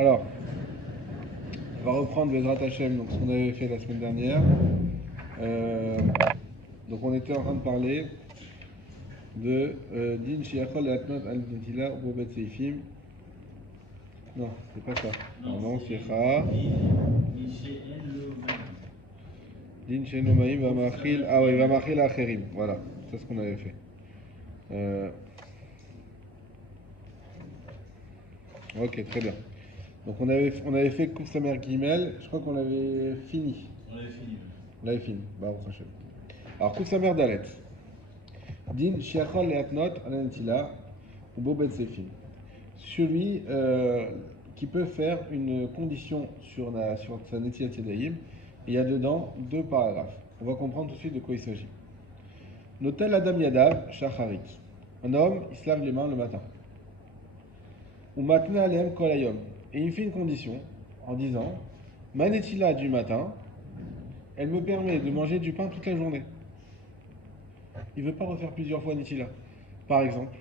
Alors, on va reprendre Bezrat Hashem, donc ce qu'on avait fait la semaine dernière. Euh, donc on était en train de parler de Din Shiachol et Atmat al Netila ou Bet Seifim. Non, c'est pas ça. Non, Siecha. Din Shenomaim Vamachil. Ah oui, Vamachil Acherim. Voilà, c'est ce qu'on avait fait. Euh, ok, très bien. Donc on avait fait Kouf Samer Gimel. Je crois qu'on l'avait fini. On avait fini. On l'avait fini. Bah, au prochain. Alors Kouf Samer Dalet. Din Shiachol et Atnot al Netila ou Bobet Seifim. Celui qui peut faire une condition sur sa Netilat Yadayim, il y a dedans deux paragraphes. On va comprendre tout de suite de quoi il s'agit. Notel Adam Yadav Shacharit. Un homme, il se lave les mains le matin. Ou Matna Alem Kolayom. Et il fait une condition en disant ma Netila du matin, elle me permet de manger du pain toute la journée. Il ne veut pas refaire plusieurs fois Netila. Par exemple,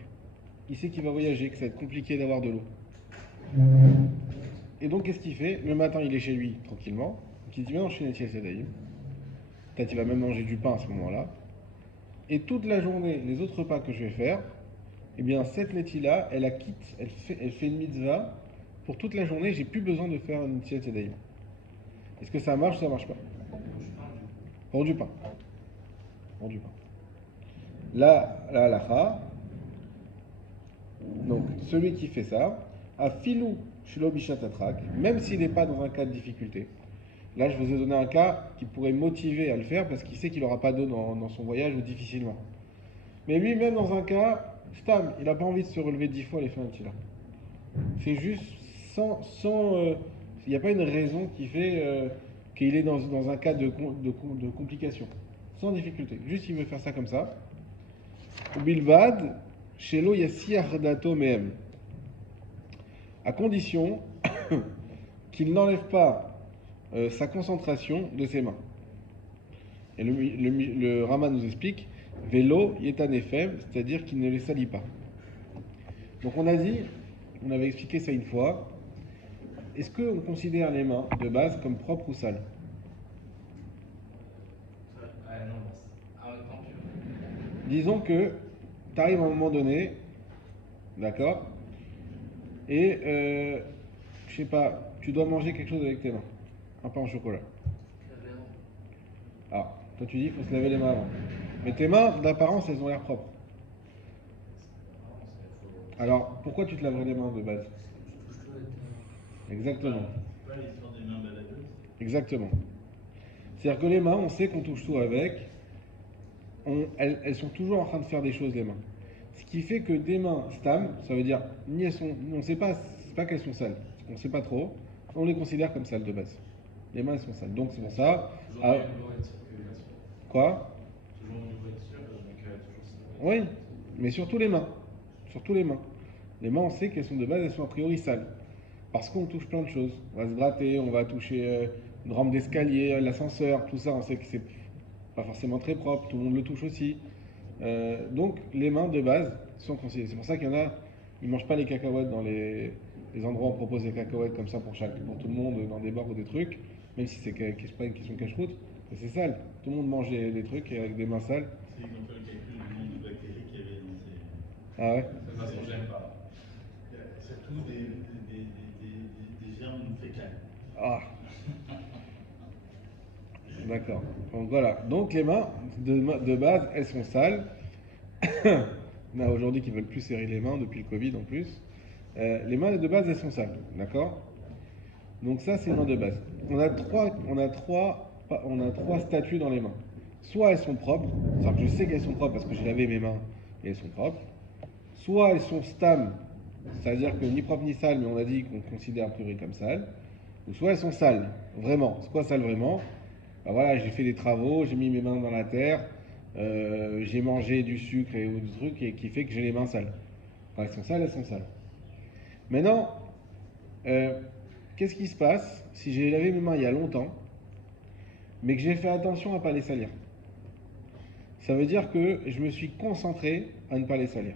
il sait qu'il va voyager, que ça va être compliqué d'avoir de l'eau. Et donc, qu'est-ce qu'il fait? Le matin, il est chez lui, tranquillement. Donc, il dit, maintenant, je suis Netilat Yadayim. Peut-être il va même manger du pain à ce moment-là. Et toute la journée, les autres repas que je vais faire, eh bien, cette Netila, elle quitte, elle fait une mitzvah. Pour toute la journée, j'ai plus besoin de faire une Netilat Yadayim. Est-ce que ça marche ou ça marche pas? Pour du pain. Pour du pain. Là, la halakha, donc celui qui fait ça, a filou shelo bishat atrak, même s'il n'est pas dans un cas de difficulté. Là, je vous ai donné un cas qui pourrait motiver à le faire parce qu'il sait qu'il n'aura pas d'eau dans son voyage ou difficilement. Mais lui, même dans un cas, stam, il n'a pas envie de se relever 10 fois les fins de là. C'est juste il n'y a pas une raison qui fait qu'il est dans un cas de complication. Sans difficulté. Juste, il veut faire ça comme ça. Ou bilvad, shelo yassiach dato mehem. À condition qu'il n'enlève pas sa concentration de ses mains. Et le Rama nous explique vélo yetan efem, c'est-à-dire qu'il ne les salit pas. Donc on avait expliqué ça une fois. Est-ce qu'on considère les mains de base comme propres ou sales? Disons que tu arrives à un moment donné, d'accord, et je sais pas, tu dois manger quelque chose avec tes mains, un pain au chocolat. Alors, toi tu dis il faut se laver les mains avant. Mais tes mains, d'apparence, elles ont l'air propres. Alors, pourquoi tu te laverais les mains de base? Exactement. C'est pas l'histoire des mains baladeuses. Exactement. C'est-à-dire que les mains, on sait qu'on touche tout avec. Elles sont toujours en train de faire des choses, les mains. Ce qui fait que des mains stam, ça veut dire, ni elles sont, on ne sait pas, c'est pas qu'elles sont sales. On ne sait pas trop. On les considère comme sales de base. Les mains, elles sont sales. Donc c'est pour ça. Toujours au niveau de circulation. Quoi? Toujours au niveau de sûr, donc toujours ça. Oui, mais surtout les mains. Surtout les mains. Les mains, on sait qu'elles sont de base, elles sont a priori sales. Parce qu'on touche plein de choses. On va se gratter, on va toucher une rampe d'escalier, l'ascenseur, tout ça, on sait que c'est pas forcément très propre, tout le monde le touche aussi. Donc les mains de base sont conseillées. C'est pour ça qu'il y en a, ils ne mangent pas les cacahuètes dans les endroits où on propose des cacahuètes comme ça pour tout le monde, dans des bars ou des trucs, même si c'est pas une question de cache-route, mais c'est sale. Tout le monde mange des trucs avec des mains sales. C'est qu'ils ont fait le calcul du nombre de bactéries qu'il y avait dans ces. Ah ouais? Ça façon, j'aime pas. Il y a surtout des germes fécales. Ah, d'accord. Donc voilà. Donc les mains de base, elles sont sales. On a aujourd'hui qui veulent plus serrer les mains depuis le Covid en plus. Les mains de base, elles sont sales, d'accord? Donc ça, c'est les mains de base. On a trois statuts dans les mains. Soit elles sont propres, c'est-à-dire que je sais qu'elles sont propres parce que j'ai lavé mes mains et elles sont propres. Soit elles sont stam, c'est-à-dire que ni propres ni sales, mais on a dit qu'on considère a priori comme sales. Ou soit elles sont sales, vraiment. C'est quoi sale vraiment? Ben voilà, j'ai fait des travaux, j'ai mis mes mains dans la terre, j'ai mangé du sucre et ou du truc et qui fait que j'ai les mains sales. Quand elles sont sales, elles sont sales. Maintenant, qu'est-ce qui se passe si j'ai lavé mes mains il y a longtemps, mais que j'ai fait attention à ne pas les salir? Ça veut dire que je me suis concentré à ne pas les salir.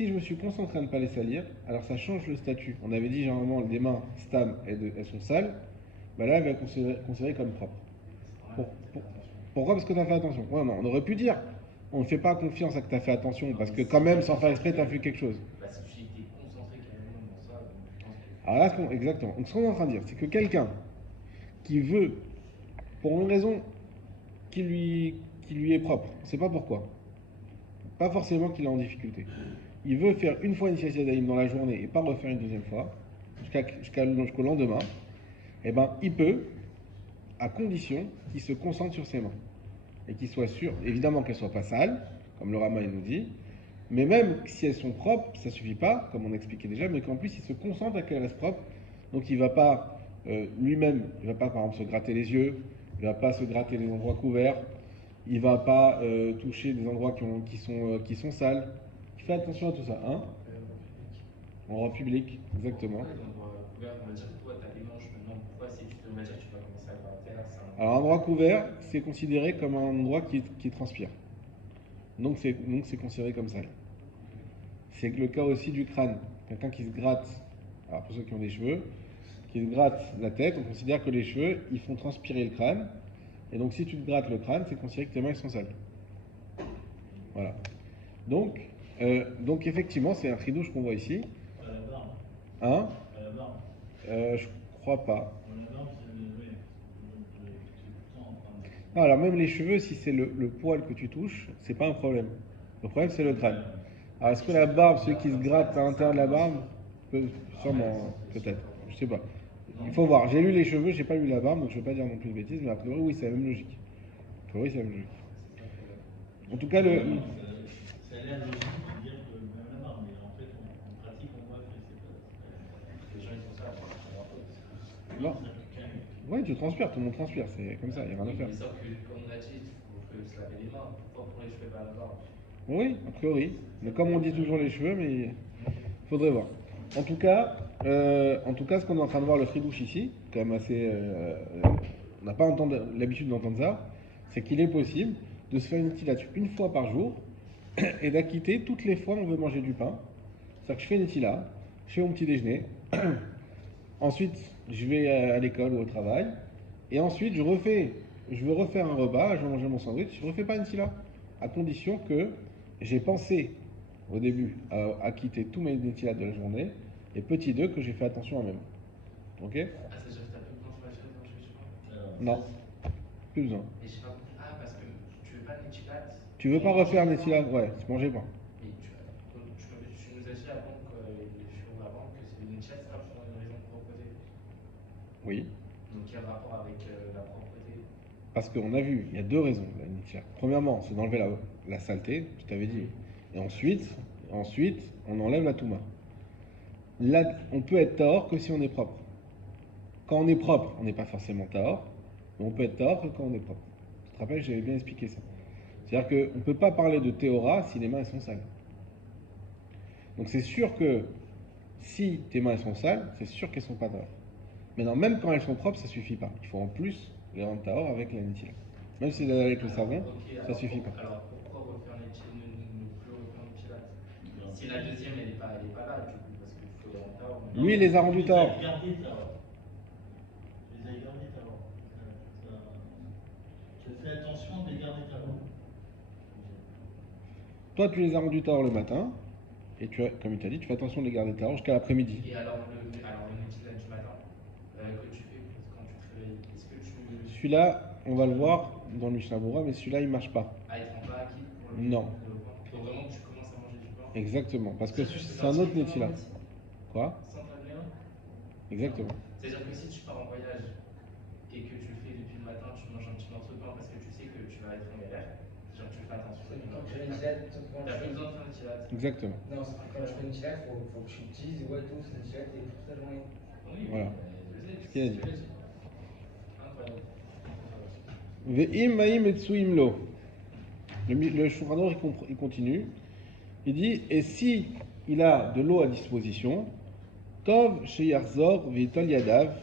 Si je me suis concentré à ne pas les salir, alors ça change le statut. On avait dit généralement les mains stam, elles sont sales, bah là, elle va être considérée comme propre. Pour- pour- pourquoi? Parce que tu as fait attention. Ouais, non, on aurait pu dire, on ne fait pas confiance à que tu as fait attention, parce que quand même, sans faire exprès, tu as fait quelque chose. Bah, si tu dis que tu es concentré carrément dans ça, donc je pense que. Alors là, exactement. Donc ce qu'on est en train de dire, c'est que quelqu'un qui veut, pour une raison qui lui est propre, on ne sait pas pourquoi, pas forcément qu'il est en difficulté, il veut faire une fois une sieste d'Aïm dans la journée et pas refaire une deuxième fois, jusqu'au lendemain, eh ben, il peut, à condition qu'il se concentre sur ses mains. Et qu'il soit sûr, évidemment qu'elles ne soient pas sales, comme le Rama il nous dit, mais même si elles sont propres, ça ne suffit pas, comme on expliquait déjà, mais qu'en plus il se concentre à qu'elles restent propres. Donc il ne va pas, lui-même, il ne va pas par exemple se gratter les yeux, il ne va pas se gratter les endroits couverts, il ne va pas toucher des endroits qui sont sales. Il fait attention à tout ça, hein? Endroit public, exactement. Pourquoi les endroits couverts, on va dire que toi, tu as des manches maintenant. Pourquoi c'est que on va dire que tu vas commencer à gratter ça? Alors un endroit couvert, c'est considéré comme un endroit qui transpire. Donc c'est considéré comme sale. C'est le cas aussi du crâne. Quelqu'un qui se gratte, alors pour ceux qui ont des cheveux, qui se gratte la tête, on considère que les cheveux, ils font transpirer le crâne. Et donc si tu te grattes le crâne, c'est considéré que tes mains sont sales. Voilà. Donc effectivement, c'est un chidouche qu'on voit ici. À la barbe. Hein? À la barbe. Je crois pas. À la barbe, c'est oui. Je suis tout le temps en train de. Non, alors même les cheveux, si c'est le poil que tu touches, c'est pas un problème. Le problème, c'est le crâne. Alors est-ce que la barbe, ceux qui se grattent à l'intérieur de la barbe, sûrement, peut-être, je sais pas. Il faut voir. J'ai lu les cheveux, j'ai pas lu la barbe, donc je vais pas dire non plus de bêtises, mais a priori, oui, c'est la même logique. A priori, c'est la même logique. En tout cas, Ça a l'air logique de dire que même la barbe, mais en fait, en pratique, on voit que c'est pas. Les gens, ils font ça pour avoir un peu. non. Ouais, tu transpires, tout le monde transpire, c'est comme ça, il n'y a rien à faire. Mais sauf que, comme on a dit, il faut se laver les mains. Pourquoi pour les cheveux, pas la barbe? Oui, a priori. Mais comme on dit toujours les cheveux, mais il faudrait voir. En tout cas, ce qu'on est en train de voir le fridouche ici, quand même assez, on n'a pas l'habitude d'entendre ça, c'est qu'il est possible de se faire une tilate une fois par jour et d'acquitter toutes les fois où on veut manger du pain. C'est-à-dire que je fais une tila, je fais mon petit déjeuner, ensuite je vais à l'école ou au travail, et ensuite je veux refaire un repas, je vais manger mon sandwich, je ne refais pas une tila, à condition que j'ai pensé au début à quitter tous mes netilas de la journée, et petit 2 que j'ai fait attention à même. Ok? Ah, c'est-à-dire que t'as plus besoin de manger quand tu fais du pain? Non, plus besoin. Et je sais pas. Ah, parce que tu veux pas de netilat? Tu veux pas refaire netilas? Ouais, tu mangeais pas. Mais tu nous as dit avant que c'est le netilat, c'est pas pour une raison de propreté. Oui. Donc quel rapport avec la propreté? Parce qu'on a vu, il y a deux raisons la netilat. Premièrement, c'est d'enlever la saleté, je t'avais dit. Et ensuite, on enlève la touma. Là, on peut être tahor que si on est propre. Quand on est propre, on n'est pas forcément tahor, mais on peut être tahor que quand on est propre. Tu te rappelles, j'avais bien expliqué ça. C'est-à-dire qu'on ne peut pas parler de théora si les mains elles sont sales. Donc c'est sûr que si tes mains elles sont sales, c'est sûr qu'elles ne sont pas tahor. Maintenant, même quand elles sont propres, ça ne suffit pas. Il faut en plus les rendre tahor avec la netilat. Même si c'est avec le savon, ça ne suffit pas. Alors pourquoi refaire ne plus refaire netilat? Si la deuxième elle est pas là, du coup, parce qu'il faut les rendre tahor. Lui, il les a rendus tahor. Je les ai gardés tahor. Je fais attention de les garder tahor. Toi, tu les as rendus tahor le matin, et comme il t'a dit, tu fais attention de les garder tahor jusqu'à l'après-midi. Et alors le netilat du matin que tu fais quand tu te réveilles, est-ce que tu. Celui-là, on va le voir dans le Mishnah Berurah, mais celui-là, il ne marche pas. Ah, ils te rend pas acquis pour le Non. pain? Donc vraiment tu commences à manger du pain? Exactement, parce que c'est un autre netilat. Quoi? Sans prévenir? Exactement. C'est-à-dire que si tu pars en voyage et que tu le fais depuis le matin, tu manges un petit morceau de pain parce que tu sais que tu vas être en galère, genre tu fais attention. Quand tu fais une salade, quand T'as tu plus fais besoin de faire une salade. Exactement. Non, quand tu fais une salade, faut que tu utilises ouais, tout, c'est une salade et toute la journée. Oui, Voilà. je sais, Ce qu'il a dit. Incroyable. Ve'im ma'im etsuim lo. Le Shulchan Aruch, il continue. Il dit, et si il a de l'eau à disposition, Tov sheyarzor ve'itol yadav,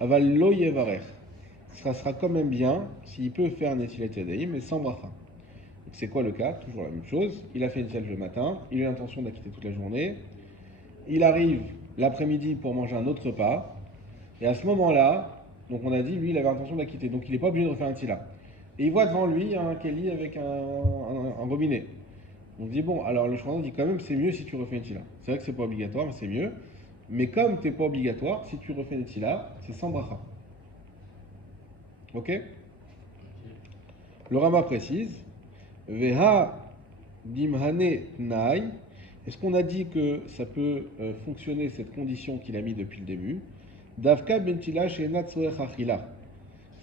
aval lo yevarech. Ça sera quand même bien s'il peut faire un netilat yadayim, mais sans bracha. c'est quoi le cas? Toujours la même chose. Il a fait une selle le matin, il a l'intention d'acquitter toute la journée. Il arrive l'après-midi pour manger un autre repas. Et à ce moment-là, donc on a dit, lui, il avait l'intention d'acquitter. Donc il n'est pas obligé de refaire un tila. Et il voit devant lui un keli avec un robinet. On dit, bon, alors le Shulchan Aruch dit quand même, c'est mieux si tu refais une tila. C'est vrai que c'est pas obligatoire, mais c'est mieux. Mais comme tu n'es pas obligatoire, si tu refais une tila, c'est sans bracha. Ok? Le Rama précise, Veha dimhane tnai. Est-ce qu'on a dit que ça peut fonctionner cette condition qu'il a mis depuis le début? Davka bentila she'enat tzorech achila.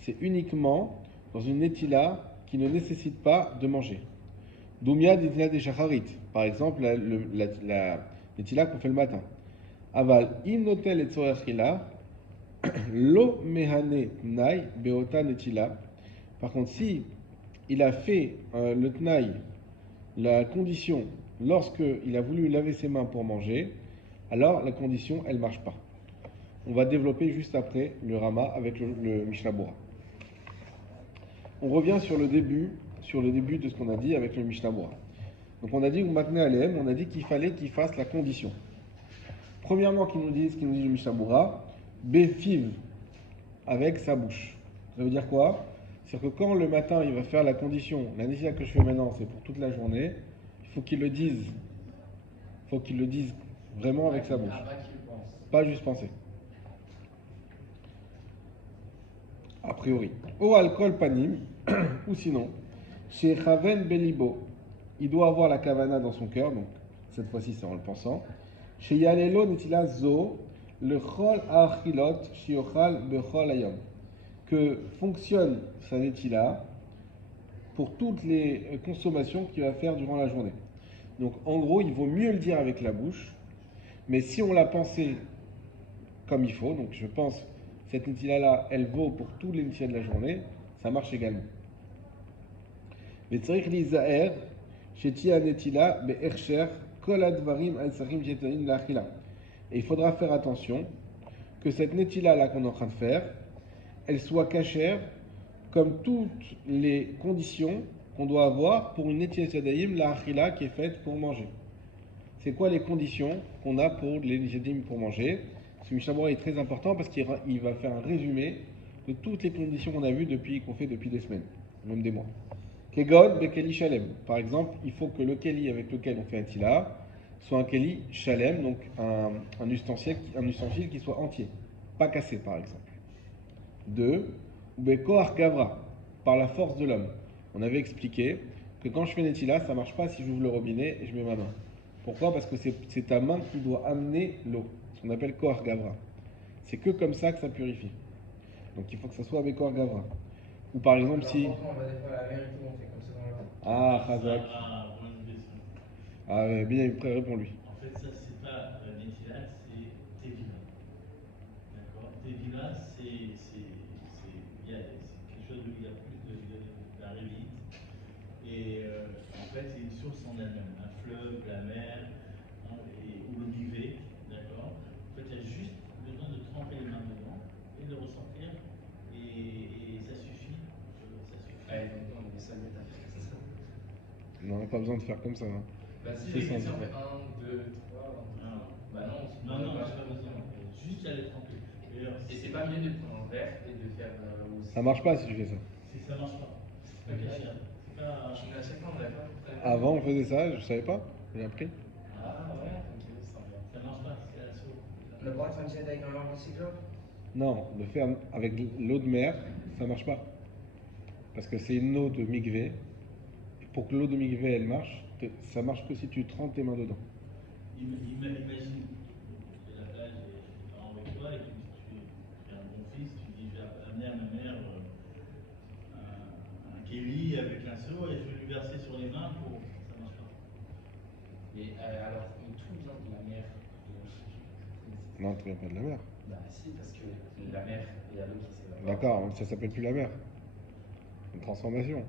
C'est uniquement dans une netila qui ne nécessite pas de manger. Doumia netila de shacharit. Par exemple, la netila qu'on fait le matin. Aval im notel et tzorech achila lo mehane tnai beota netila. Par contre, si il a fait le tnaï, la condition, lorsqu'il a voulu laver ses mains pour manger, alors la condition, elle ne marche pas. On va développer juste après le Rama avec le Mishnah Bora. On revient sur le début de ce qu'on a dit avec le Mishnah Bora. Donc on a dit, on a dit qu'il fallait qu'il fasse la condition. Premièrement, ce qu'il nous dit le Mishnah Bora, Befiv, avec sa bouche. Ça veut dire quoi? C'est-à-dire que quand le matin il va faire la condition, la nécessité que je fais maintenant c'est pour toute la journée, il faut qu'il le dise. Il faut qu'il le dise vraiment avec sa bouche. Pas juste penser. A priori. Au alcool panim, ou sinon, chez Chaven Belibo, il doit avoir la kavana dans son cœur, donc cette fois-ci c'est en le pensant. Chez Yalelo Netila Zo, le Chol Achilot, Shiochal Bechol Ayom. Que fonctionne sa netila pour toutes les consommations qu'il va faire durant la journée. Donc en gros, il vaut mieux le dire avec la bouche, mais si on l'a pensé comme il faut, donc je pense cette netila-là, elle vaut pour tous les netilas de la journée, ça marche également. Mais tzarich lizaer, shetia netila be'ercher kol advarim al-sarim jetanin la'achila. Et il faudra faire attention que cette netila-là qu'on est en train de faire, elle soit cachère comme toutes les conditions qu'on doit avoir pour une netilat yadayim, la achila qui est faite pour manger. C'est quoi les conditions qu'on a pour les netilat pour manger? Ce Mishnah Bora est très important parce qu'il va faire un résumé de toutes les conditions qu'on a vues qu'on fait depuis des semaines, même des mois. Kegon bekeli shalem. Par exemple, il faut que le keli avec lequel on fait un tila soit un keli shalem, donc un ustensile qui soit entier, pas cassé par exemple. 2. Bekoach gavra, par la force de l'homme. On avait expliqué que quand je fais netila, ça ne marche pas si j'ouvre le robinet et je mets ma main. Pourquoi? Parce que c'est ta main qui doit amener l'eau, ce qu'on appelle koach gavra. C'est que comme ça que ça purifie. Donc il faut que ça soit avec koach gavra. Ou par exemple si... On va des fois à la mer et tout, on fait comme ça dans le vent. Ah, Chazak. Bonne question. Ah, bien, réponds-lui. En fait, ça, c'est pas Netilat, c'est Tevila. D'accord? Tevila, il y a quelque chose de, il y a plus de la révite. Et en fait, c'est une source en elle-même. Un fleuve, la mer, hein, ou le bivet. D'accord? En fait, il y a juste besoin de tremper les mains dedans et de ressortir. Et ça suffit. Ouais, donc on est seul à faire ça. Non, pas besoin de faire comme ça. Hein. Bah si, C'est si on simple. fait 1, 2, 3, bah non, Non, c'est pas besoin. Juste à les tremper. Et c'est pas mieux de prendre un verre et de faire aussi. Ça marche pas si tu fais ça. Si ça marche pas. C'est pas caché. C'est pas. Je à chaque fois, on n'avait pas. Avant, on faisait ça, je savais pas. J'ai appris. Ah ouais, ok, ça va. Ça marche pas, c'est à l'assaut. Le bras de sunset avec un arbre cyclope. Non, le faire avec l'eau de mer, ça marche pas. Parce que c'est une eau de mikvé. Et pour que l'eau de mikvé, elle marche, ça marche que si tu trempes tes mains dedans. Imagine, tu fais la plage et tu pars avec toi et tu es un bon fils, tu dis je vais amener à ma mère un kéli avec un seau et je vais lui verser sur les mains pour. Ça marche pas. Et alors, tout vient de la mer. Non, tu viens pas de la mer. Bah si, parce que la mer, il y a l'eau qui s'évapore. D'accord, ça s'appelle plus la mer. Une transformation.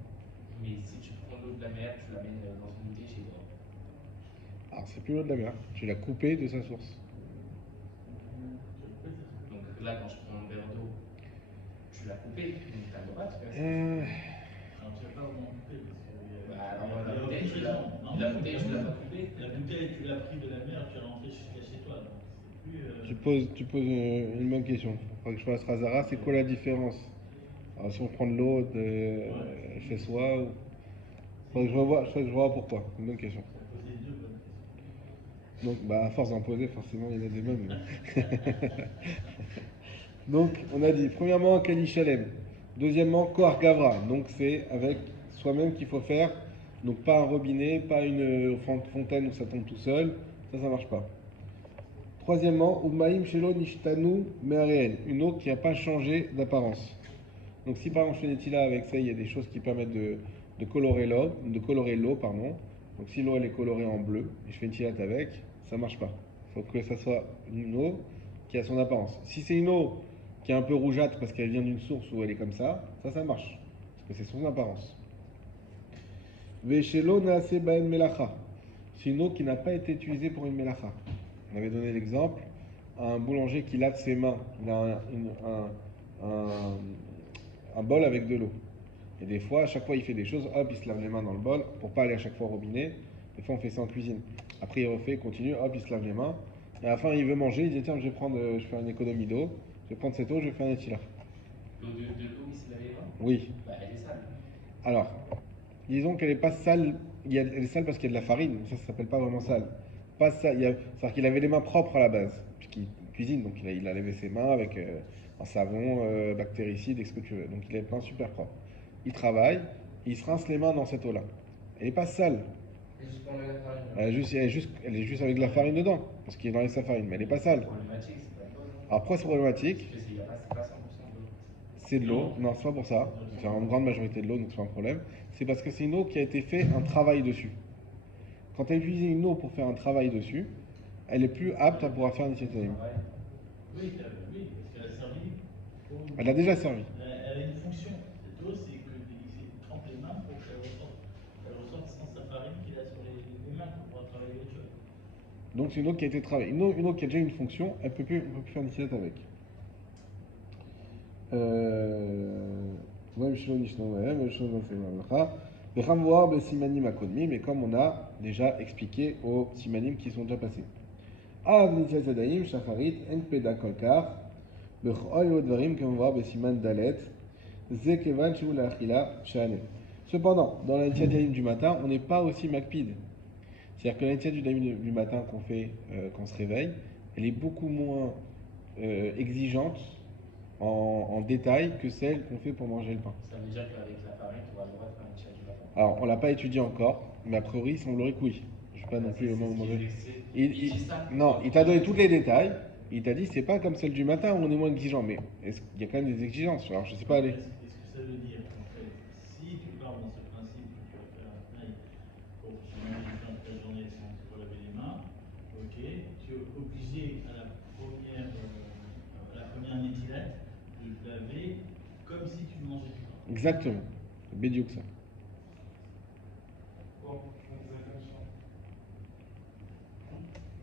Mais si tu prends l'eau de la mer, tu la mets dans une bouteille chez toi. Alors, c'est plus l'eau de la mer. Tu l'as coupée de sa source. Donc là, quand je prends un verre d'eau, tu l'as coupé, donc tu as le droit de faire ça. Alors tu vas pas vraiment couper parce que. Bah alors, La bouteille, tu l'as pas coupée. La bouteille, tu l'as pris de la mer, tu l'as rentrée jusqu'à chez toi. Donc c'est plus. Tu poses une bonne question. Il faudra que je fasse Razara, c'est quoi la différence? Alors, si on prend de l'eau chez soi, ou... faudrait que je revoie pourquoi. C'est une bonne question. Ça posait deux bonnes questions. Donc, bah, à force d'en poser, forcément, il y en a des mêmes. Donc, on a dit, premièrement, Kali Shalem. Deuxièmement, Kohar Gavra. Donc, c'est avec soi-même qu'il faut faire. Donc, pas un robinet, pas une fontaine où ça tombe tout seul. Ça marche pas. Troisièmement, Umaim Shelo Nishtanu Me'areen. Une eau qui n'a pas changé d'apparence. Donc, si par exemple je fais des tilas avec ça, il y a des choses qui permettent de colorer l'eau, pardon. Donc, si l'eau elle est colorée en bleu et je fais une tilate avec, ça marche pas. Il faut que ça soit une eau qui a son apparence. Si c'est une eau qui est un peu rougeâtre parce qu'elle vient d'une source où elle est comme ça marche. Parce que c'est son apparence. Veshelo Naase Baen Melacha. C'est une eau qui n'a pas été utilisée pour une melacha. On avait donné l'exemple à un boulanger qui lave ses mains. Il a un bol avec de l'eau. Et des fois, à chaque fois, il fait des choses, hop, il se lave les mains dans le bol pour pas aller à chaque fois au robinet. Des fois, on fait ça en cuisine. Après, il refait, il continue, hop, il se lave les mains. Et à la fin, il veut manger, il dit tiens, je vais faire une économie d'eau. Je vais prendre cette eau, je vais faire un étila. L'eau de l'eau, il s'est lavé les mains. Oui. Bah, elle est sale. Alors, disons qu'elle n'est pas sale. Elle est sale parce qu'il y a de la farine. Ça s'appelle pas vraiment sale. Pas sale. C'est-à-dire qu'il avait les mains propres à la base, puisqu'il cuisine. Donc il a lavé ses mains avec un savon, bactéricide, et ce que tu veux. Donc il a les mains super propres. Il travaille, il se rince les mains dans cette eau-là. Elle n'est pas sale. Et juste pour enlever la farine. Elle est juste avec de la farine dedans, parce qu'il est dans sa farine. Mais elle n'est pas sale. C'est problématique, c'est pas de l'eau, non? Alors pourquoi c'est problématique? Parce qu'il n'y a pas, c'est pas 100% de l'eau. C'est de l'eau. Non, c'est pas pour ça. C'est en grande majorité de l'eau, donc c'est pas un problème. C'est parce que c'est une eau qui a été fait un travail dessus. Quand tu as utilisé une eau pour faire un travail dessus, elle est plus apte à pouvoir faire un initiative. Ouais. Oui, parce qu'elle a servi. Elle a déjà servi. Elle a une fonction. Cette eau, c'est que c'est trempe les mains pour qu'elle ressorte sans sa farine qu'il a sur les mains pour pouvoir travailler autre chose. Donc c'est une eau qui a été travaillée. Une eau qui a déjà une fonction, on peut plus faire un initiative avec. Mais comme on a déjà expliqué aux simanim qui sont déjà passés. Cependant, dans la Nitiat du matin, on n'est pas aussi makpid. C'est-à-dire que la Nitiat du matin qu'on fait quand on se réveille, elle est beaucoup moins exigeante en détail que celle qu'on fait pour manger le pain. Ça veut dire qu'avec la farine, tu auras le droit de faire une tienne du matin. Alors, on l'a pas étudié encore, mais a priori, il semblerait que oui. Je ne sais pas non plus le moment où manger. Non, il t'a donné tous les détails. Il t'a dit c'est pas comme celle du matin où on est moins exigeant, mais il y a quand même des exigences. Alors je sais pas, allez. Est-ce que ça veut dire en fait, si tu pars dans ce principe que tu vas faire un snack pour se manger du pain toute la journée sans se laver les mains, ok, tu es obligé à la première nétilette de te laver comme si tu mangeais du pain. Exactement. C'est bédiou que ça.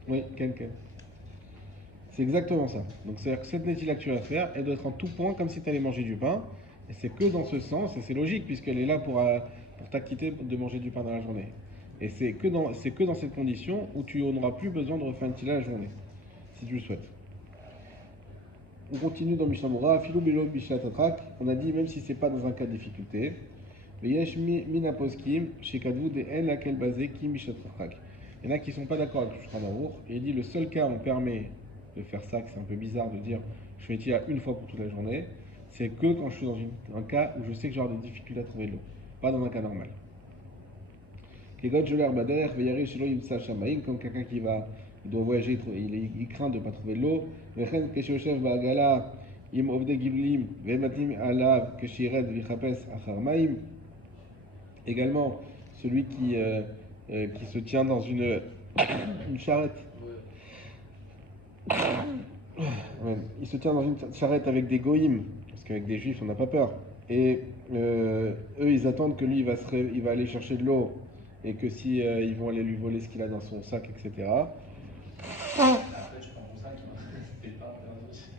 Oui, Ken. C'est exactement ça. Donc c'est-à-dire que cette nétila que tu vas faire, elle doit être en tout point comme si tu allais manger du pain. Et c'est que dans ce sens, et c'est logique puisqu'elle est là pour t'acquitter de manger du pain dans la journée. Et c'est que dans cette condition où tu n'auras plus besoin de refaire une nétila la journée, si tu le souhaites. On continue dans Mishnah Mora, Filou Bilo Bishat Atrak. On a dit même si c'est pas dans un cas de difficulté, Yesh Mina Poskim, Shekadvu de En Lakel Bazé Kim Bishat Atrak. Il y en a qui ne sont pas d'accord avec le Shulchan Aruch, et il dit le seul cas où on permet de faire ça, que c'est un peu bizarre de dire je fais tila une fois pour toute la journée, c'est que quand je suis dans un cas où je sais que j'aurai des difficultés à trouver de l'eau, pas dans un cas normal. Comme quelqu'un qui doit voyager, il craint de ne pas trouver de l'eau. Également, celui qui se tient dans une charrette. Ouais, il se tient dans une charrette avec des goïms, parce qu'avec des juifs on n'a pas peur. Et eux ils attendent que lui il va aller chercher de l'eau et que si ils vont aller lui voler ce qu'il a dans son sac, etc. Après, tu prends ton sac, tu fais pas plein d'autres.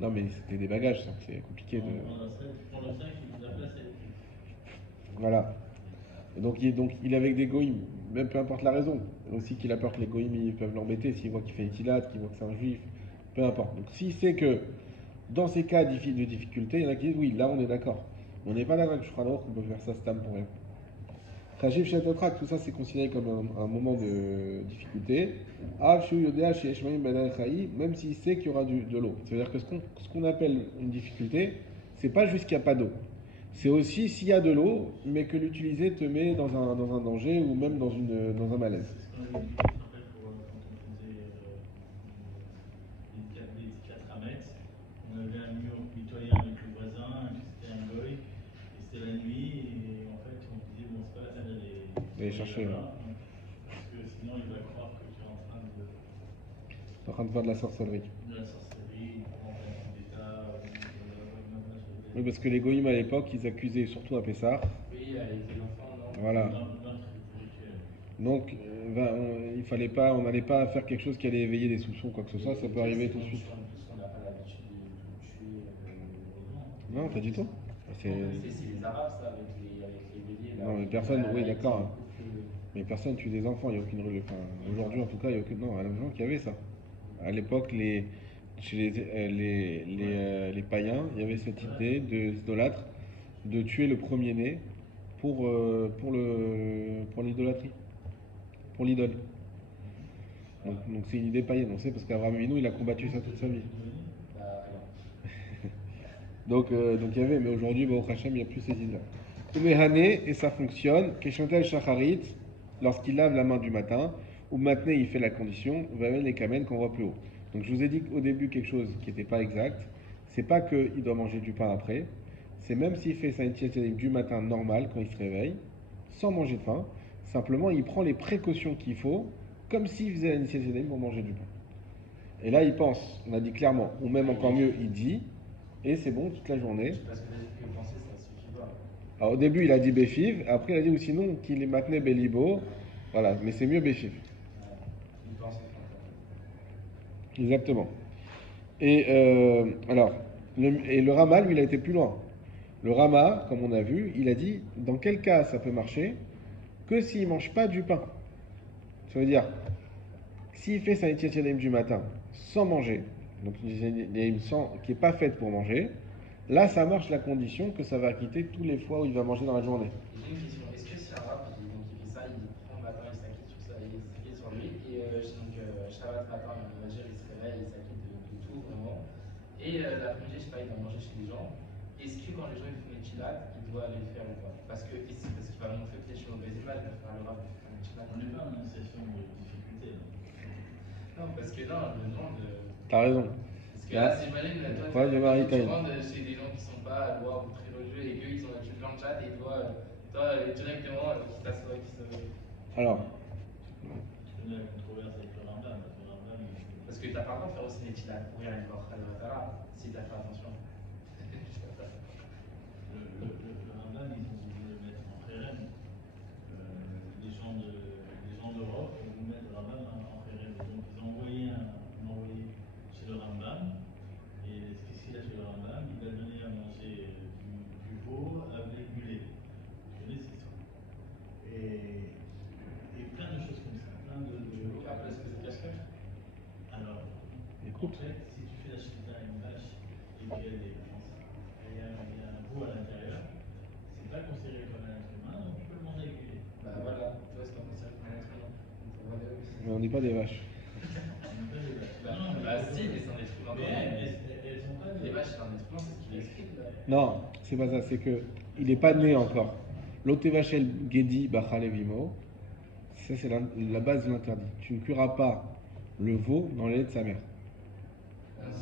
Non mais c'était des bagages, c'est compliqué de. Pour le sac, il faut la place avec lui. Voilà. Et donc il est avec des goïms, même peu importe la raison. Aussi qu'il a peur que les goïms ils peuvent l'embêter s'il voit qu'il fait étilade, qu'il voit que c'est un juif, peu importe. Donc s'il sait que dans ces cas de difficulté, il y en a qui disent oui, là on est d'accord. On n'est pas d'accord avec Shulchan Aruch qu'on peut faire ça stam pour rien. Chajiv Shetotrak, tout ça c'est considéré comme un moment de difficulté. Av Shu Yodea Sheh Eshmaim Ben Al-Chaï, même s'il sait qu'il y aura de l'eau. C'est-à-dire que ce qu'on appelle une difficulté, c'est pas juste qu'il n'y a pas d'eau. C'est aussi s'il y a de l'eau, mais que l'utiliser te met dans un danger ou même dans un malaise. C'est ce qu'on avait dit, je me rappelle, quand on faisait les 4 mètres, on avait un mur mitoyen avec le voisin, et puis c'était un goy, et c'était la nuit, et en fait on se disait, bon, c'est pas la peine D'aller chercher, là-bas, parce que sinon il va croire que tu es en train de faire de la sorcellerie. la sorcellerie, ou prendre un coup d'état, Oui, parce que les goïms à l'époque, ils accusaient surtout à Pessah. Oui, avec les enfants, non? Voilà. rituel. Donc, il fallait pas, on n'allait pas faire quelque chose qui allait éveiller des soupçons, quoi que ce soit, ça peut arriver tout de suite. On n'a pas l'habitude de tuer. Non, pas du tout. C'est- C'est les Arabes, ça, avec les béliers. Là, Non, mais personne, oui, avec d'accord. les couples. Mais personne tue des enfants, il n'y a aucune règle. Enfin, aujourd'hui, en tout cas, il n'y a aucune. Non, il y a des gens qui avaient ça. À l'époque, chez les païens, il y avait cette idée des idolâtres de tuer le premier-né pour l'idolâtrie, pour l'idole. Donc c'est une idée païenne, on sait, parce qu'Abraham Avinu, il a combattu ça toute sa vie. Donc il y avait, mais aujourd'hui, au Hachem, il n'y a plus ces idées-là. Umehane, et ça fonctionne, Keshantel Shacharit, lorsqu'il lave la main du matin, ou maintenant il fait la condition, va les kamen qu'on voit plus haut. Donc je vous ai dit au début quelque chose qui n'était pas exact, c'est pas qu'il doit manger du pain après, c'est même s'il fait sa initiation du matin normal, quand il se réveille, sans manger de pain, simplement il prend les précautions qu'il faut, comme s'il faisait l'initiation pour manger du pain. Et là il pense, on a dit clairement, ou même encore mieux, il dit, et c'est bon toute la journée. Parce que j'ai pensé, ça suffit pas. Alors au début il a dit Béfiv, après il a dit ou sinon qu'il est maintenait Bélibo, voilà, mais c'est mieux Béfiv. Il pense Exactement. Et alors, le Rama, lui, il a été plus loin. Le Rama, comme on a vu, il a dit dans quel cas ça peut marcher que s'il ne mange pas du pain. Ça veut dire, s'il fait sa initiation du matin sans manger, donc une sans, qui n'est pas faite pour manger, là ça marche la condition que ça va quitter tous les fois où il va manger dans la journée. J'ai une question. Est-ce que si un rap, il fait ça, il prend le matin, il s'acquitte sur ça, il s'acquitte sur lui, et Shabbat matin, il va dire, il se réveille, il s'acquitte de tout vraiment. Et l'après-midi, je sais pas, il va manger chez les gens. Est-ce que quand les gens ils font les chilates, il doit aller le faire ou pas? Parce qu'il va montrer peut-être chez mauvaises images, il va faire le rap, il va faire les chilates. On n'est pas dans une situation de difficulté. Non, parce que non, je me demande. T'as raison. Parce que là, j'imagine, toi, Problème de Marie tu Taille. rentres chez des gens qui sont pas loin ou très religieux et qu'eux, ils ont l'habitude de faire le chat et toi, directement, qui s'assoit, qui se. Alors, Tu connais la controverse avec le Rambam. Le Rambam, Parce que t'as pas le droit de faire aussi des chilates pour rien, il va si t'as fait attention. le Rambam, ils ont voulu le mettre en Kherem. Les gens d'Europe ont voulu mettre le Rambam en Kherem. Donc ils ont envoyé chez le Rambam. Et ce qu'il a chez le Rambam, il a donné à manger du veau avec du lait. Vous connaissez cette histoire. Et plein de choses comme ça. Plein de. Après, est-ce que c'est cache-cache? Alors, écoute. en fait, si tu fais la chita à une vache et qu'il y a un veau à l'intérieur, c'est pas considéré comme un être humain, donc tu peux le manger avec du lait. Bah voilà, toi, c'est pas possible pour un être humain. Mais on n'est pas des vaches. Bah si, mais c'est un être humain. Mais elles sont pas Les vaches, c'est un être humain, c'est ce qu'il explique là. Non, c'est pas ça, c'est que il n'est pas né encore. L'otevachel Gedi Bachalevimo, ça c'est la base de l'interdit. Tu ne cuiras pas le veau dans le lait de sa mère.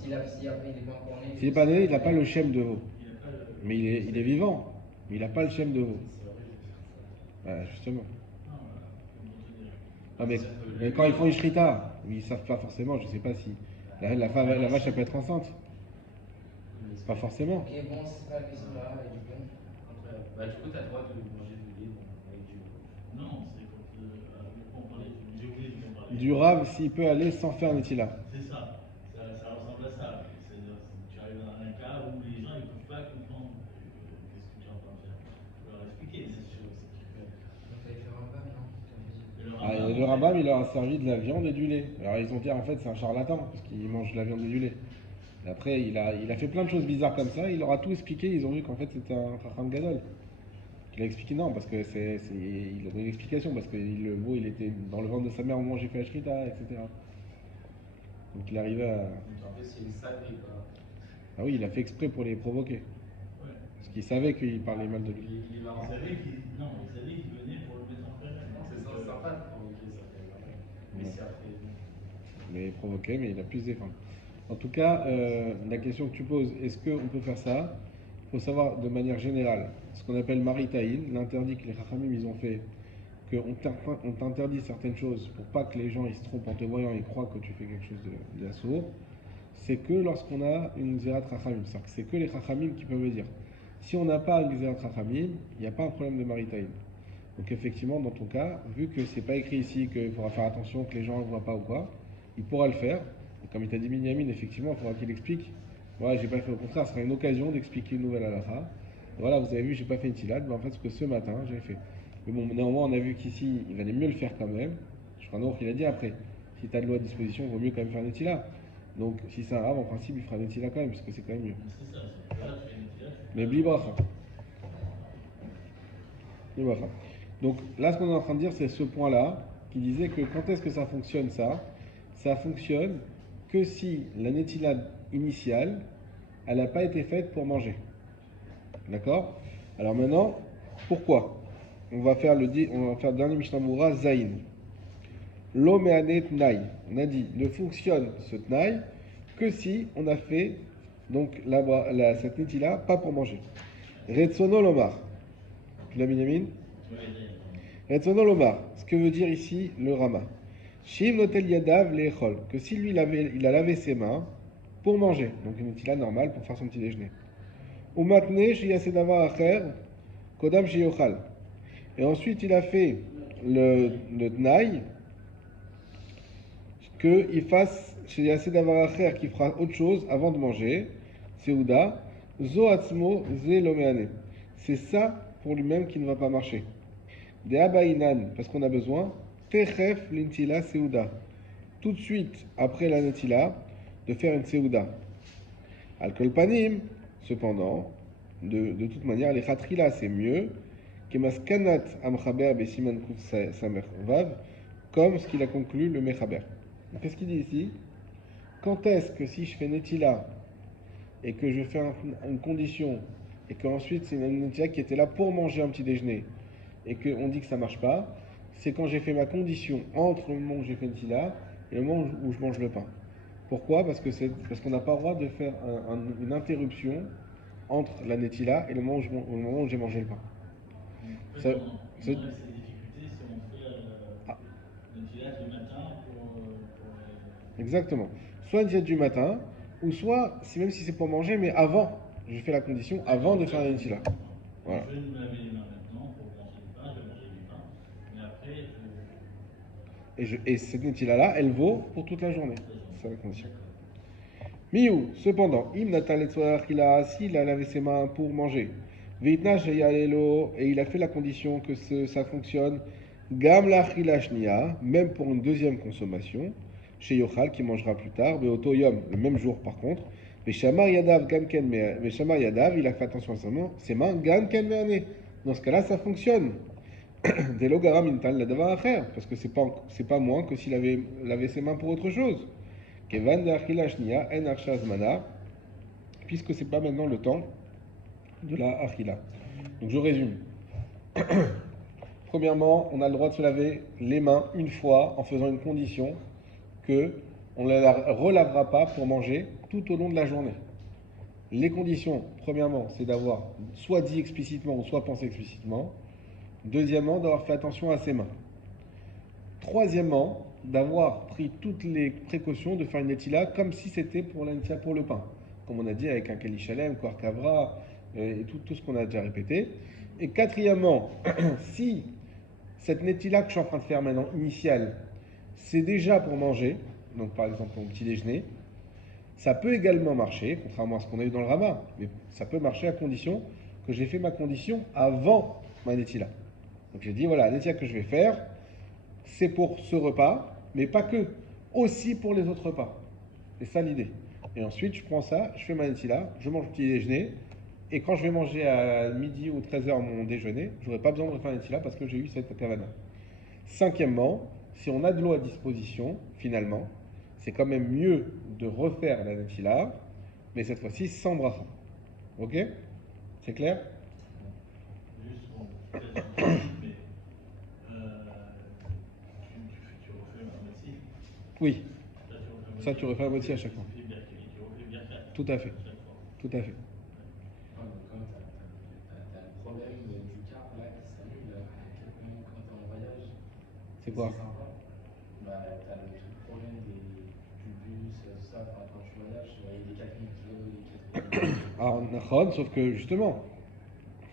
Si après il n'est pas encore né. S'il n'est pas né, il n'a pas le shem de veau. Il n'a pas le. Mais il est vivant, mais il n'a pas le shem de veau. Voilà, justement. Non, voilà. Ah, mais quand ils font une shrita, ils ne savent pas forcément, je ne sais pas si. La vache, elle peut être enceinte. Pas forcément. Ok, bon, c'est pas la question là, et du coup. Bah du coup, t'as le droit de manger du lait avec du veau. Non, c'est quand on parlait, j'ai oublié de vous en parler. Du rave, s'il peut aller sans faire Netila. C'est ça. Ça ressemble à ça. C'est-à-dire, tu arrives dans un cas où les gens ne peuvent pas comprendre qu'est-ce que tu es en train de faire. Il faut leur expliquer, c'est sûr. Rambam, il leur a servi de la viande et du lait. Alors ils ont dit en fait c'est un charlatan parce qu'il mange de la viande et du lait. Et après il a fait plein de choses bizarres comme ça, il leur a tout expliqué, ils ont vu qu'en fait c'était un Chacham Gadol. Il a expliqué non parce que il a donné une explication parce que le veau il était dans le ventre de sa mère au moment où j'ai fait la shrita, etc. Donc il arrivait à... Donc en fait, c'est une salerie, quoi. Ah oui, il a fait exprès pour les provoquer. Ouais. Parce qu'il savait qu'il parlait mal de lui. Il est Vous marrant. savez qu'il non, vous savez qu'il venait pour le mettre en colère. C'est sympa de provoquer ça, quand même. Mais c'est après. Mais provoqué, mais il a pu se défendre. En tout cas, la question que tu poses, est-ce qu'on peut faire ça? Il faut savoir de manière générale, ce qu'on appelle maritaïn, l'interdit que les Chachamim ils ont fait, qu'on t'interdit certaines choses pour pas que les gens ils se trompent en te voyant et croient que tu fais quelque chose d'assourd, c'est que lorsqu'on a une Zerat Chachamim, c'est-à-dire que c'est que les Chachamim qui peuvent le dire. Si on n'a pas une Zerat Chachamim, il n'y a pas un problème de maritaïn. Donc effectivement, dans ton cas, vu que c'est pas écrit ici qu'il faudra faire attention que les gens ne le voient pas ou quoi, il pourra le faire. Et comme il t'a dit Binyamin, effectivement, il faudra qu'il explique. Voilà, j'ai pas fait, au contraire, ce sera une occasion d'expliquer une nouvelle halakha. Voilà, vous avez vu, j'ai pas fait une tilade, mais en fait, ce que ce matin, j'ai fait. Mais bon, néanmoins, on a vu qu'ici, il valait mieux le faire quand même. Je crois non qu'il a dit après. Si tu as de loi à disposition, il vaut mieux quand même faire une tila. Donc, si c'est un rave, en principe, il fera une tila quand même, parce que c'est quand même mieux. C'est ça, c'est là, tu fais une tirage. Mais bli bracha. Bli bracha. Donc, là, ce qu'on est en train de dire, c'est ce point-là, qui disait que quand est-ce que ça fonctionne, ça? Ça fonctionne que si la netila initiale, elle n'a pas été faite pour manger. D'accord? Alors maintenant, pourquoi? On va faire le dernier Mishnah Moura, Zayin. Lo me'ane tnaï. On a dit, ne fonctionne ce tnaï que si on a fait donc cette netila pas pour manger. Retsono lomar. Tu l'as, Binyamin? Retsono lomar. Ce que veut dire ici le Rama. Shim notel yadav le'echol. Que si lui il a lavé ses mains pour manger, donc une netila normale pour faire son petit déjeuner. Ou matne sheyase davar acher kodam sheyochal. Et ensuite il a fait le tnaï qu'il fasse sheyase davar acher, qui fera autre chose avant de manger. Seuda zo atzmo ze lo me'ane. C'est ça pour lui-même qui ne va pas marcher. De abainan, parce qu'on a besoin. Techef l'intila seuda. Tout de suite après la netila, de faire une seuda. Al-kol panim, cependant, de toute manière, les khatrila c'est mieux que maskanat amchaber besiman kuf samer vav, comme ce qu'il a conclu le mechaber. Qu'est-ce qu'il dit ici? Quand est-ce que si je fais netila et que je fais une condition et qu'ensuite c'est une netila qui était là pour manger un petit déjeuner et qu'on dit que ça marche pas, c'est quand j'ai fait ma condition entre le moment où j'ai fait netila et le moment où je mange le pain. Pourquoi? Parce qu'on n'a pas le droit de faire une interruption entre la netila et le moment où j'ai mangé le pain. En fait, Ça- on a ça- ces difficultés si on fait le tirage du matin Exactement. Soit une diète du matin, ou soit, même si c'est pour manger, mais avant, je fais la condition avant de faire la netila. Voilà. Je vais me laver les mains maintenant pour manger du pain, je vais manger du pain. Mais après, Et cette netila-là, elle vaut pour toute la journée. C'est la condition. Miou, cependant, im natal et s'il a lavé ses mains pour manger. Vitna sheyalelo, et il a fait la condition que ça fonctionne. Gam la shnia, même pour une deuxième consommation. Chez Yochal, qui mangera plus tard. Beoto yom, le même jour par contre. Veshamar yadav gamken me. Veshamar yadav, il a fait attention à ses mains. Gamken meane. Dans ce cas-là, ça fonctionne. Delo garam intal la davar acher, parce que c'est pas moins que s'il avait lavé ses mains pour autre chose. Kevan de achila shnia en archa zmana, puisque c'est pas maintenant le temps de la achila. Donc je résume. Premièrement, on a le droit de se laver les mains une fois en faisant une condition que on ne la relavera pas pour manger tout au long de la journée. Les conditions, premièrement, c'est d'avoir soit dit explicitement ou soit pensé explicitement. Deuxièmement, d'avoir fait attention à ses mains. Troisièmement, d'avoir pris toutes les précautions de faire une netila comme si c'était pour la netila pour le pain. Comme on a dit avec un kalishalem, kor kavra, et tout ce qu'on a déjà répété. Et quatrièmement, si cette netila que je suis en train de faire maintenant, initiale, c'est déjà pour manger, donc par exemple au petit déjeuner, ça peut également marcher, contrairement à ce qu'on a eu dans le Rama, mais ça peut marcher à condition que j'ai fait ma condition avant ma netila. Donc j'ai dit, voilà, la netila que je vais faire, c'est pour ce repas, mais pas que, aussi pour les autres repas. C'est ça l'idée. Et ensuite, je prends ça, je fais ma netila, je mange le petit déjeuner, et quand je vais manger à midi ou 13h mon déjeuner, je n'aurai pas besoin de refaire la netila parce que j'ai eu cette kavana. Cinquièmement, si on a de l'eau à disposition, finalement, c'est quand même mieux de refaire la netila, mais cette fois-ci sans bracha. Ok? C'est clair? Juste, bon, peut-être un principe, mais tu refais un motif. Oui, Ça, tu refais un ça tu refais un motif à tu chaque fois. refais bien Kevin, tu refais bien faire. Tout à fait, À chaque fois. tout à fait. Ouais, mais quand t'as le problème du car là qui s'annule, même quand t'es en voyage. C'est quoi? sympa. Bah, t'as le tout problème du bus, tout ça, enfin, quand tu voyages, il y a des 4000 kilos, des 4000 Alors, Nahon, sauf que justement,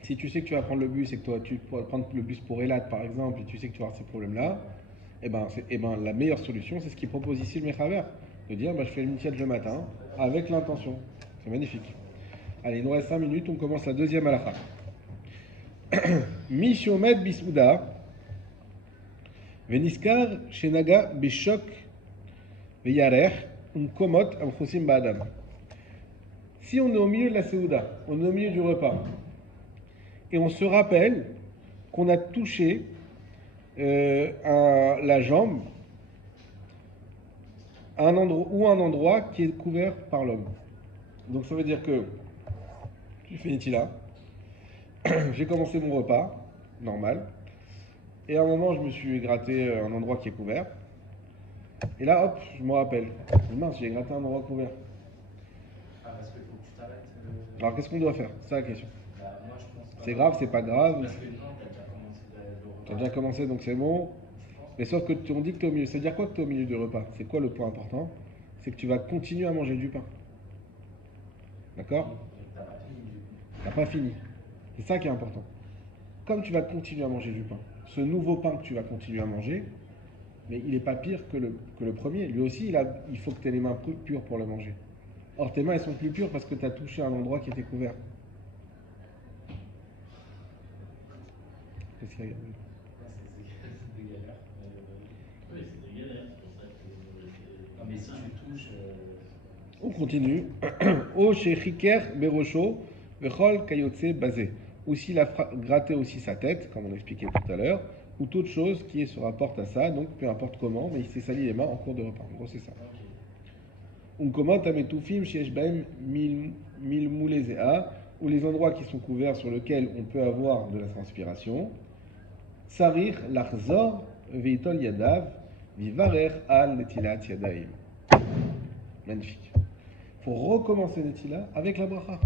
si tu sais que tu vas prendre le bus et que toi, tu pourras prendre le bus pour Elat par exemple, et tu sais que tu vas avoir ces problèmes-là, eh ben, la meilleure solution, c'est ce qu'il propose ici le Mechaber, de dire bah, je fais le mitzvah le matin avec l'intention. C'est magnifique. Allez, il nous reste 5 minutes, on commence la deuxième halakha. Mishomet bisouda, veniskar shenaga bishok veyarech, komot amchosim ba'adam. Si on est au milieu de la Séouda, on est au milieu du repas, et on se rappelle qu'on a touché la jambe à un endroit qui est couvert par l'homme. Donc ça veut dire que j'ai fait Nitila, j'ai commencé mon repas, normal, et à un moment je me suis gratté un endroit qui est couvert, et là hop, je me rappelle, mince, j'ai gratté un endroit couvert. Ah, parce qu'il faut que tu t'arrêtes. Alors qu'est-ce qu'on doit faire? C'est ça la question. Bah, moi je pense pas. C'est grave, c'est pas grave, Parce que non, t'as déjà commencé le repas. t'as déjà commencé donc c'est bon. Je pense. Mais sauf que on dit que tu es au milieu. Ça veut dire quoi que tu es au milieu du repas? C'est quoi le point important? C'est que tu vas continuer à manger du pain. D'accord? T'as pas fini du coup. T'as pas fini. C'est ça qui est important. Comme tu vas continuer à manger du pain, ce nouveau pain que tu vas continuer à manger, mais il n'est pas pire que le premier. Lui aussi, il faut que tu aies les mains pures pour le manger. Or, tes mains, elles sont plus pures parce que tu as touché un endroit qui était couvert. Qu'est-ce qu'il y a? C'est des galères. Oui, c'est des galères, c'est pour ça que Non, mais si tu touches. On continue. O shechiker berosho vechol kayotse basé. Ou s'il a gratté aussi sa tête, comme on expliquait tout à l'heure, ou toute chose qui se rapporte à ça, donc peu importe comment, mais il s'est sali les mains en cours de repas. En gros, c'est ça. Unkomot ametufim sheyesh bahem milmulezea, ou les endroits qui sont couverts sur lesquels on peut avoir de la transpiration. Sarir lachzor veitol yadav vivarer al netilat yadaim. Magnifique. Il faut recommencer Netila avec la bracha.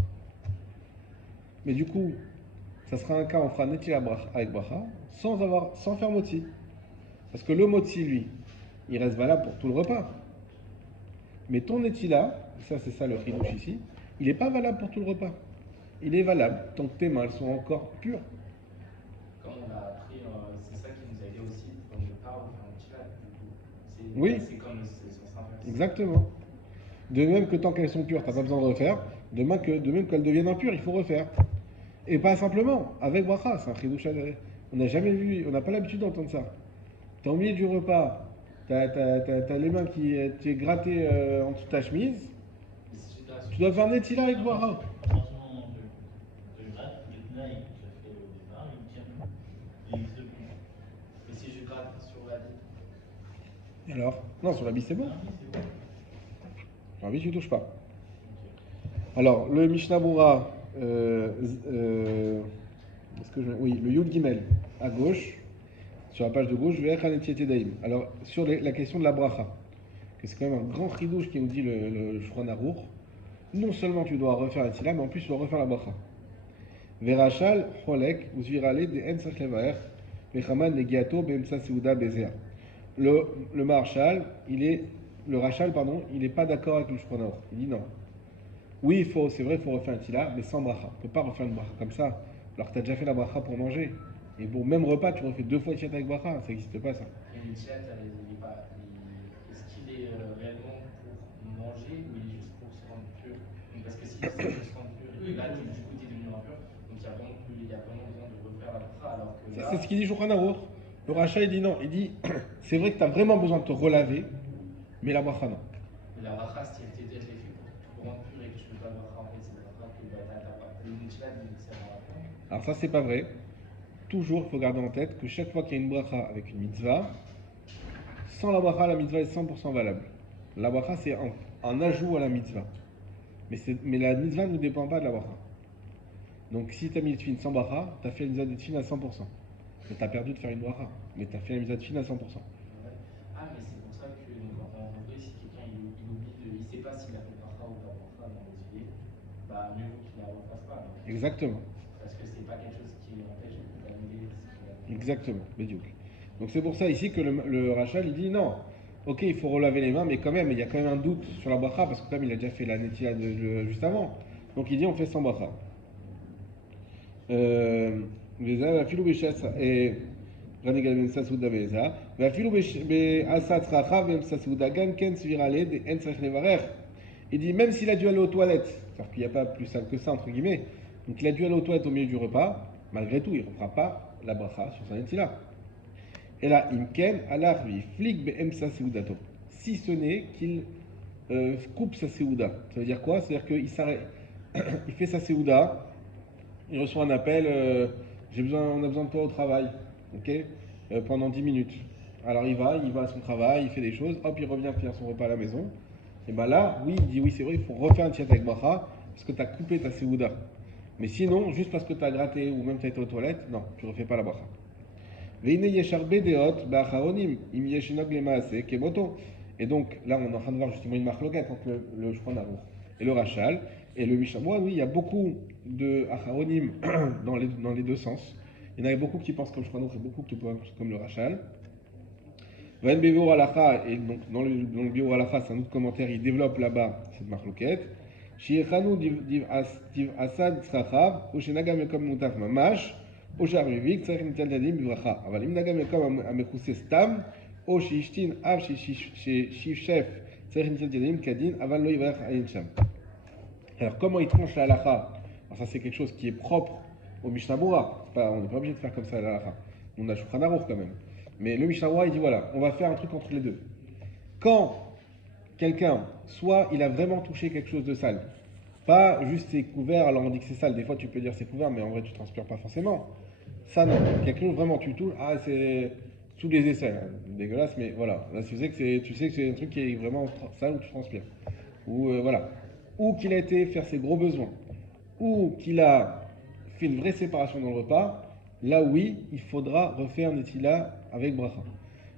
Mais du coup, ça sera un cas, on fera Netila avec bracha sans faire moti. Parce que le moti, lui, il reste valable pour tout le repas. Mais ton Netila, ça c'est ça le chidouche ici, il n'est pas valable pour tout le repas. Il est valable tant que tes mains elles sont encore pures. Comme on a appris, c'est ça qui nous a aidé aussi dans le départ, on fait un petit lac, du coup. Oui. C'est comme c'est son simple. Exactement. De même que tant qu'elles sont pures, tu n'as pas besoin de refaire. De même qu'elles deviennent impures, il faut refaire. Et pas simplement, avec bracha, c'est un chidouche. On n'a jamais vu, on n'a pas l'habitude d'entendre ça. Tu es au milieu du repas, tu as les mains tu es gratté en dessous de ta chemise, Mais si tu grattes tu dois faire netila avec bracha. Franchement, de gratte, le tenaille que j'ai fait au départ, il ne tient plus. Il n'existe plus. mais si je gratte sur la vie, Et alors? Non, sur la bille c'est bon. Ah oui, c'est bon. Sur la bille tu touches pas. Alors, le Mishnah Bura, oui, le Yud Gimel, à gauche, sur la page de gauche, Ve'ech hanetiete daim. Alors, sur la question de la bracha, que c'est quand même un grand chidouche qui nous dit le Shulchan Aruch, non seulement tu dois refaire la tila, mais en plus tu dois refaire la bracha. Verachal, Cholek, Uzvirale, de En Sachlevaer, Vechaman, Negiato, Bemsa Seuda, Bezea. Le Marshal, le Rachal, pardon, il n'est pas d'accord avec le Shulchan Aruch. Il dit non. Oui, c'est vrai, il faut refaire un tila, mais sans bracha. On ne peut pas refaire une bracha comme ça, alors que tu as déjà fait la bracha pour manger. Et bon, même repas, tu refais 2 fois le avec bracha, ça n'existe pas ça. et le chat, est-ce qu'il est réellement pour manger ou il est juste pour se rendre pur? Parce que si c'est pour se rendre pur, et là, du coup, t'es devenu impur, donc il y a vraiment besoin de refaire la bracha, alors que là. C'est ce qu'il dit Shulchan Aruch. Le rachat, il dit non. Il dit, c'est vrai que tu as vraiment besoin de te relaver, mais la bracha, non. Mais la bracha, si elle t'est fait pour rendre pur et que tu ne peux pas le bracha, en fait, c'est la bracha que t'as pas. Le Netilat, il sert à rien. Alors ça, c'est pas vrai. Toujours, il faut garder en tête que chaque fois qu'il y a une bracha avec une mitzvah, sans la bracha, la mitzvah est 100% valable. La bracha, c'est un ajout à la mitzvah. Mais la mitzvah ne dépend pas de la bracha. Donc si tu as mis le tefilin sans bracha, tu as fait la mitzvah de tefilin à 100%. Mais tu as perdu de faire une bracha. Mais tu as fait la mitzvah de tefilin à 100%. Ouais. Ah, mais c'est pour ça que, donc, en vrai, si quelqu'un il oublie il sait pas s'il a fait bracha ou pas bracha dans les yeux, bah mieux vaut qu'il la refasse pas. Donc. Exactement. Parce que c'est pas quelque chose qui empêche d'annuler ce qu'il a fait. Exactement. Bédiouk. Donc c'est pour ça ici que le Rachel il dit non. Ok, il faut relaver les mains, mais quand même, il y a quand même un doute sur la bracha, parce que comme il a déjà fait la netila juste avant. Donc il dit on fait sans bracha. ואפילו בשעת רני גל באמצע סעודה ועזה, ואפילו בעשה צרכה באמצע סעודה, גם כן סבירה ליד, אין צריך לברך. Il dit même s'il a dû aller aux toilettes, c'est-à-dire qu'il n'y a pas plus sale que ça entre guillemets, donc il a dû aller aux toilettes au milieu du repas, malgré tout il ne refera pas la bracha sur sa netila. Et là, imken alach flik be'emsa seudato. Si ce n'est qu'il coupe sa séouda. Ça veut dire quoi? C'est-à-dire qu'il s'arrête, il fait sa séouda, il reçoit un appel, on a besoin de toi au travail, ok, pendant 10 minutes. Alors il va à son travail, il fait des choses, hop, il revient faire son repas à la maison. Et bien là, oui, il dit oui, c'est vrai, il faut refaire un tiat avec bracha, parce que tu as coupé ta séouda. Mais sinon, juste parce que tu as gratté ou même tu as été aux toilettes, non, tu ne refais pas la bracha. Et donc là, on est en train de voir justement une marloquette entre le Shulchan Aruch et le Rachal. Et le Mishnah, oui, il y a beaucoup de acharonim dans les deux sens. Il y en a beaucoup qui pensent comme le Shulchan Aruch et beaucoup qui pensent comme le Rachal. Et donc dans le Biur Halacha, c'est un autre commentaire, il développe là-bas cette marloquette. Shiechanu div asad tzrachav, ou shenagam mekom mutaf mamash, או שהרביעי צריך לנטל את הדין בברכה, אבל אם נגע מקום המכוסה סתם, או שהשתין אף ששפשף צריך לנטל את הדין כדין, אבל לא יברך עין שם. Alors comment il tranche la halakha? Alors ça c'est quelque chose qui est propre au Mishnah Bura, on n'est pas obligé de faire comme ça la halakha, on a Shulchan Aruch quand même. Mais le Mishnah Bura il dit voilà, on va faire un truc entre les deux. Quand quelqu'un, soit il a vraiment touché quelque chose de sale, pas juste ses couverts, alors on dit que c'est sale, des fois tu peux dire c'est couvert, mais en vrai tu transpires pas forcément. Ça non, quelque chose vraiment tu touches, ah c'est sous les aisselles, hein. Dégueulasse, mais voilà. Là tu sais que c'est un truc qui est vraiment sale où tu transpires. Ou voilà. Ou qu'il a été faire ses gros besoins, ou qu'il a fait une vraie séparation dans le repas, là oui, il faudra refaire un netila avec bracha.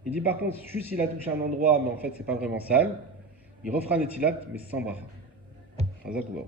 Il dit par contre, juste s'il a touché un endroit, mais en fait c'est pas vraiment sale, il refera un netilat, mais sans bracha. Chazak ou